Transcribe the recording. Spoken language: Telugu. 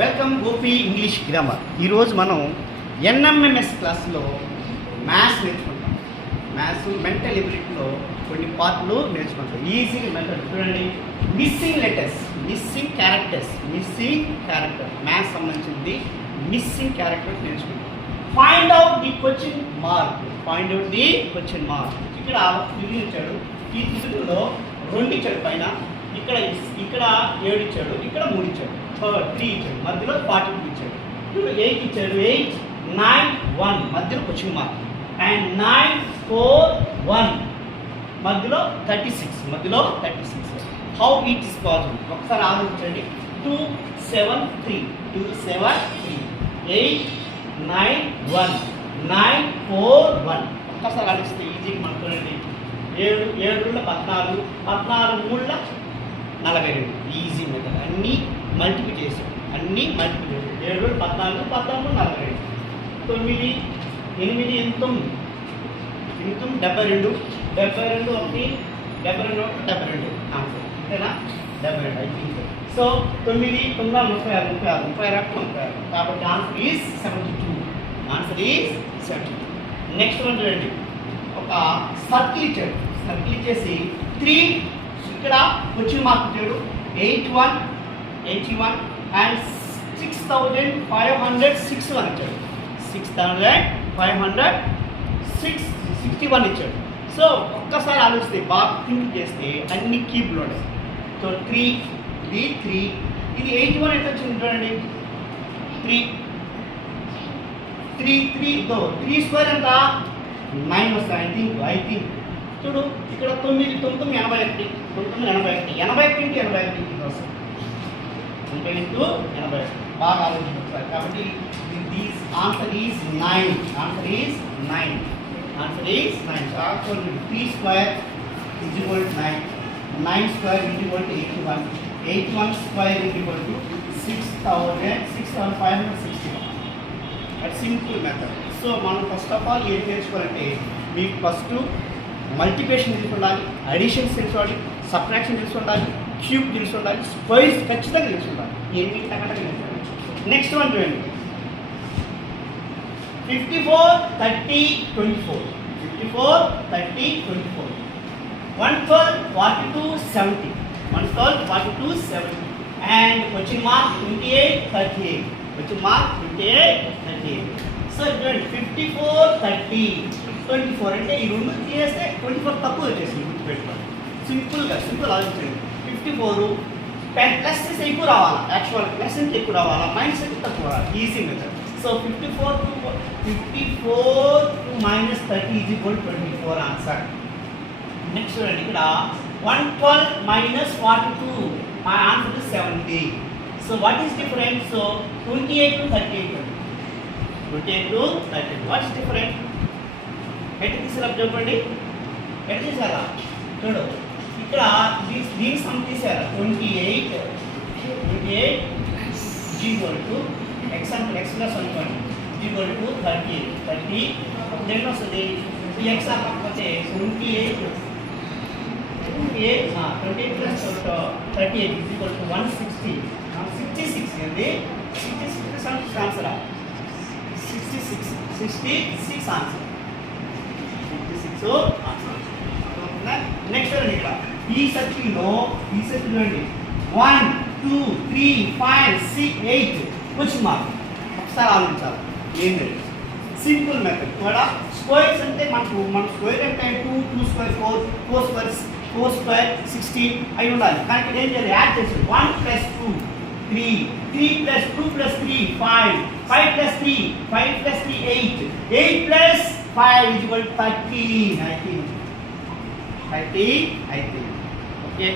Welcome Gopi English grammar. ఈరోజు మనం ఎన్ఎంఎంఎస్ క్లాస్లో మ్యాథ్స్ నేర్చుకుంటాం. మ్యాథ్స్ మెంటల్ ఎబిలిటీలో కొన్ని పార్ట్లు నేర్చుకుంటాం. ఈజీ మెథడ్ చూడండి. Missing letters, missing characters maths సంబంధించింది. మిస్సింగ్ క్యారెక్టర్స్ నేర్చుకుంటాం. Find out the question mark. ఇక్కడ తిరిగి ఇచ్చాడు. ఈ తిరుగులో 2 ఇచ్చాడు పైన, ఇక్కడ 7 ఇచ్చాడు, ఇక్కడ 3 ఇచ్చాడు, 3 ఇచ్చాడు, మధ్యలో 42 ఇచ్చాడు, ఇప్పుడు 8 ఇచ్చాడు. 8, 9, 1 మధ్యలో క్వశ్చన్ మార్క్, అండ్ 9, 4, 1 మధ్యలో 36. హౌ ఇట్ ఇస్ పాసిబుల్ ఒకసారి ఆలోచించండి. 2, 7, 3 8, 9, 1 9, 4, 1 ఒక్కసారి ఆలోచిస్తే ఈజీగా మనకు చూడండి. 7 14, 14 3 42. Easy method. అన్నీ మల్టిప్లై చేసాం. 7 14, 14 42. 9, 8, 9, 72, 72 1, 72 ఆన్సర్. అంతేనా? 72 అయిపోయింది. సో 9, 9, 36. కాబట్టి ఆన్సర్ ఈజ్ 72. నెక్స్ట్ వన్ చూడండి. ఒక సర్కిల్ ఇచ్చాడు. సర్కిల్ ఇచ్చేసి 3 ఇక్కడ క్వశ్చన్ మార్క్ ఇచ్చాడు. 81 అండ్ 6561 ఇచ్చాడు. 6561 ఇచ్చాడు. సో ఒక్కసారి ఆలోచిస్తే, బాగా థింక్ చేస్తే అన్ని కీప్లో ఉంటాయి. సో 3 ఇది 81 ఎంత వచ్చింది చూడండి. 3 స్క్వేర్ ఎంత? 9 వస్తాయి. ఐ థింక్ చూడు, ఇక్కడ 9, 81 81 వస్తుంది. 80 బాగా ఆలోచించారు. కాబట్టి these answer is 9. Answer is 9. 3 square is equal to 9. 9 square is equal to 81. 81 square is equal to 6561. That's simple method. So మనం ఫస్ట్ ఆఫ్ ఆల్ ఏం నేర్చుకోవాలంటే, మీకు ఫస్ట్ మల్టిప్లికేషన్ తెలిసి ఉండాలి, అడిషన్స్ తెలిసి ఉండాలి, సబ్ట్రాక్షన్ తెలిసి ఉండాలి, క్యూబ్ తెలిసి ఉండాలి, స్క్వేర్స్ ఖచ్చితంగా తెలిసి ఉండాలి. ఏమి నెక్స్ట్ వన్ చూడండి. 54, 30, 24. 112, 42, 70. And question mark 28, 38. సో చూడండి, 54, 30, 24 అంటే ఈ 2 తీసేస్తే 24 తక్కువ వచ్చేసింది. గుర్తుపెట్టుకోండి. సింపుల్ ఆలోచించండి. 54 ప్లస్ చేస్తే ఎక్కువ రావాలా, యాక్చువల్ ప్లస్ అంటే ఎక్కువ రావాలా, మైనస్ అంటే తక్కువ రావాలి. Easy method. So 54 to -30 is equal to 24 answer. Next చూడండి. ఇక్కడ 112 minus 42, my answer is 70. So what is different? So 28 to 38. What is different? ఎట్లా తీసారా చెప్పండి. ఎట్లా తీసారా చూడు. ఇక్కడ దీని సమ్ తీసారా. 28 equal to example x plus 1 equal to 30. Then వస్తుంది x కాకపోతే 28 ప్లస్ 38 is equal to 160. 66 ఏంది? 66 ఆన్సర్. 66 ఆన్సర్. నెక్స్ట్ చూడండి. ఇక్కడ ఈ సర్కిల్లో చూడండి. 1, 2, 3, 5, 6, 8 క్వశ్చన్ మార్క్. ఒకసారి ఆలోచించాలి. ఏంటి సింపుల్ మెథడ్ కూడా. స్క్వేర్స్ అంటే మన స్క్వేర్ అంటే 2 స్క్వేర్ 4 స్క్వేర్ 16 అయి ఉండాలి. కానీ ఇక్కడ ఏం చేయాలి? యాడ్ చేసి 1 + 2 3 + 2 + 3 5 + 3 + 3 8 + 5 is equal to 30. I think. Okay.